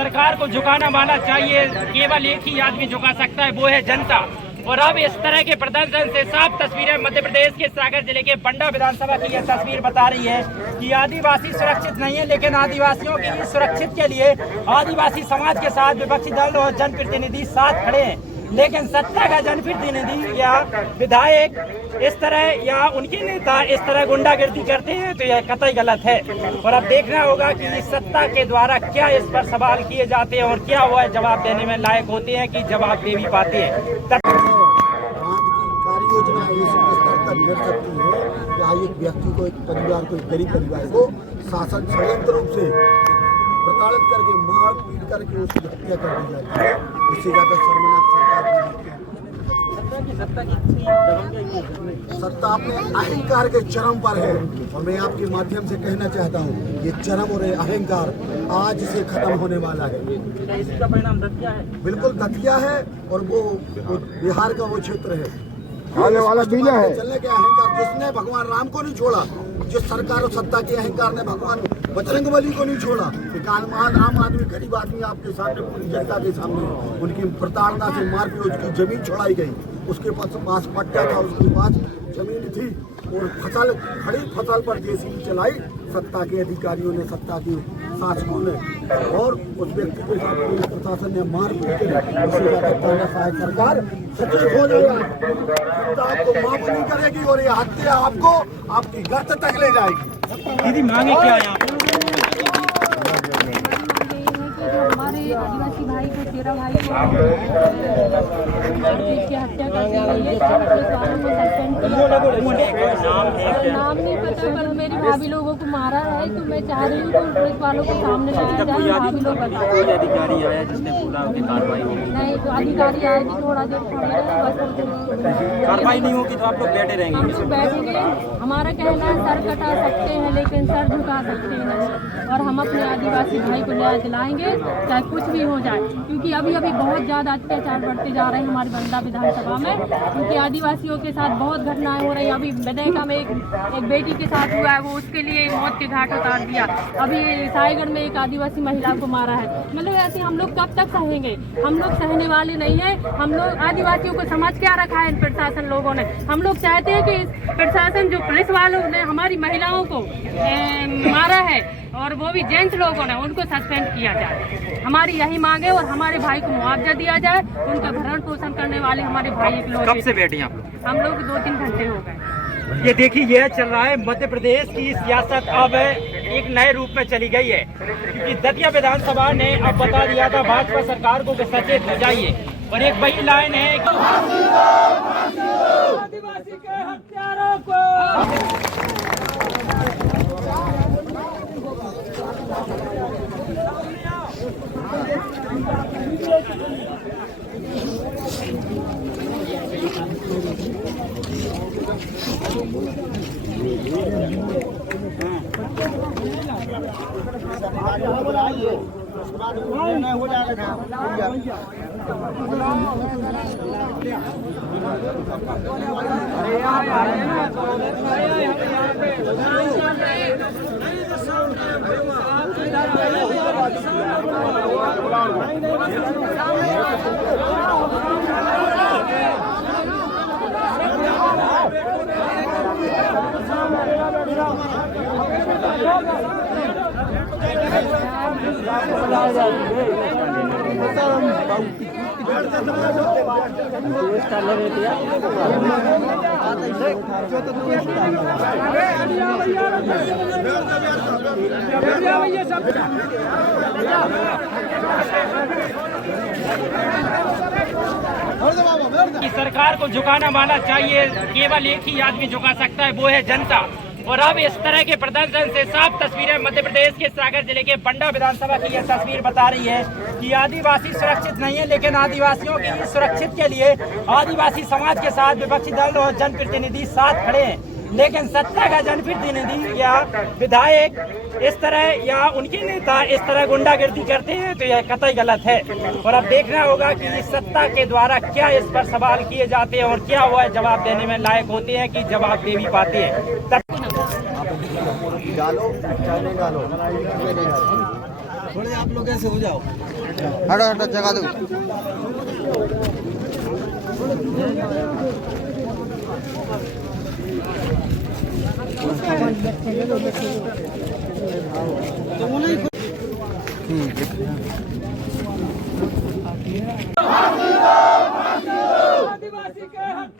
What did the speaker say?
सरकार को झुकाना माना चाहिए। केवल एक ही आदमी झुका सकता है, वो है जनता। और अब इस तरह के प्रदर्शन से साफ तस्वीरें मध्य प्रदेश के सागर जिले के बंडा विधानसभा की यह तस्वीर बता रही है कि आदिवासी सुरक्षित नहीं है, लेकिन आदिवासियों की सुरक्षित के लिए आदिवासी समाज के साथ विपक्षी दल और जनप्रतिनिधि साथ खड़े हैं। लेकिन सत्ता का जनप्रतिनिधि या विधायक इस तरह या उनके नेता इस तरह गुंडागिर्दी करते हैं तो यह कतई गलत है। और अब देखना होगा कि सत्ता के द्वारा क्या इस पर सवाल किए जाते हैं और क्या वह जवाब देने में लायक होते हैं कि जवाब दे भी पाते हैं। कार्य योजना इस स्तर तक गिर सकती है कि एक व्यक्ति को, एक परिवार को, एक गरीब परिवार को शासन षड्यंत्र रूप से प्रताड़ित करके मार पीट करके उसकी हत्या कर दी जाती है। इससे ज्यादा शर्मनाक सत्ता अपने अहंकार के चरम पर है। और मैं आपके माध्यम से कहना चाहता हूँ, ये चरम और अहंकार आज से खत्म होने वाला है। इसका परिणाम दतिया है, बिल्कुल दतिया है। और वो बिहार का वो क्षेत्र है आने वाला बीना है। चलने के अहंकार जिसने भगवान राम को नहीं छोड़ा, जिस सरकार और सत्ता के अहंकार ने भगवान बजरंगबली को नहीं छोड़ा। आम आदमी, गरीब आदमी आपके सामने, पूरी जनता के सामने उनकी प्रताड़ना से मारपीट, उसकी जमीन छोड़ाई गई। उसके पास पट्टा था, उसके पास जमीन थी और फसल, खड़ी फसल पर जेसीबी चलाई सत्ता के अधिकारियों ने, सत्ता के शासकों ने। और उस व्यक्ति के साथ पुलिस प्रशासन ने मार पीट कर सरकार सचेत हो जाएगा, सत्ता आपको माफ नहीं करेगी और ये हत्या आपको आपकी गर्त तक ले जाएगी। दीदी मांगे क्या है आप? हमारे आदिवासी भाई को, तेरा भाई को की हत्या कर दी गई है। नाम नहीं पता, पर मेरी भाभी लोगों को मारा है। तो मैं चाह रही हूँ कि पुलिस वालों को सामने लाया जाए, भाभी लोग बताएं। कोई अधिकारी आया जिसने बोला कि कार्रवाई होगी? नहीं, तो अधिकारी आएगी थोड़ा देर कार्रवाई नहीं होगी तो आप लोग बैठे रहेंगे? हम लोग बैठेंगे। हमारा कहना है सर कटा सकते हैं लेकिन सर झुका सकते हैं नहीं। और हम अपने आदिवासी भाई को न्याय दिलाएंगे चाहे कुछ भी हो जाए, क्योंकि अभी बहुत ज़्यादा अत्याचार बढ़ते जा रहे हैं हमारी बंडा विधानसभा में। क्योंकि आदिवासियों के साथ बहुत घटनाएं हो रही हैं। अभी विधेयका में एक बेटी के साथ हुआ है, वो उसके लिए मौत के घाट उतार दिया। अभी सायगढ़ में एक आदिवासी महिला को मारा है। मतलब ऐसे हम लोग कब तक सहेंगे? हम लोग सहने वाले नहीं है। हम लोग आदिवासियों को समझ क्या रखा है इन प्रशासन लोगों ने। हम लोग चाहते हैं कि इस प्रशासन, जो पुलिस वालों ने हमारी महिलाओं को मारा है और वो भी जेंट्स लोगों ने, उनको सस्पेंड किया जाए। हमारी यही मांग है। और हमारे भाई को मुआवजा दिया जाए। उनका भरण पोषण करने वाले हमारे भाई एक लोग। कब से बैठे आप लोग? हम लोग 2-3 घंटे हो गए। ये देखिए, यह चल रहा है मध्य प्रदेश की सियासत अब एक नए रूप में चली गई है। क्योंकि दतिया विधानसभा ने अब बता दिया था भाजपा सरकार को कि सचेत हो जाइए। और एक वही लाइन है कि आदिवासी के हत्यारों को हो जाएगा। सरकार को झुकाना माना चाहिए। केवल एक ही आदमी झुका सकता है, वो है जनता। और अब इस तरह के प्रदर्शन से साफ तस्वीरें मध्य प्रदेश के सागर जिले के बंडा विधानसभा की यह तस्वीर बता रही है कि आदिवासी सुरक्षित नहीं है, लेकिन आदिवासियों की सुरक्षित के लिए आदिवासी समाज के साथ विपक्षी दल और जनप्रतिनिधि साथ खड़े हैं। लेकिन सत्ता का जनप्रतिनिधि या विधायक इस तरह या उनके नेता इस तरह गुंडागिर्दी करते हैं तो यह कतई गलत है। और अब देखना होगा कि सत्ता के द्वारा क्या इस पर सवाल किए जाते हैं और क्या वह जवाब देने में लायक होते हैं कि जवाब दे भी पाते हैं। गालो, चाहे गालो, थोड़े आप लोग ऐसे हो जाओ। हटो हटो जगह दो। आदिवासी के हक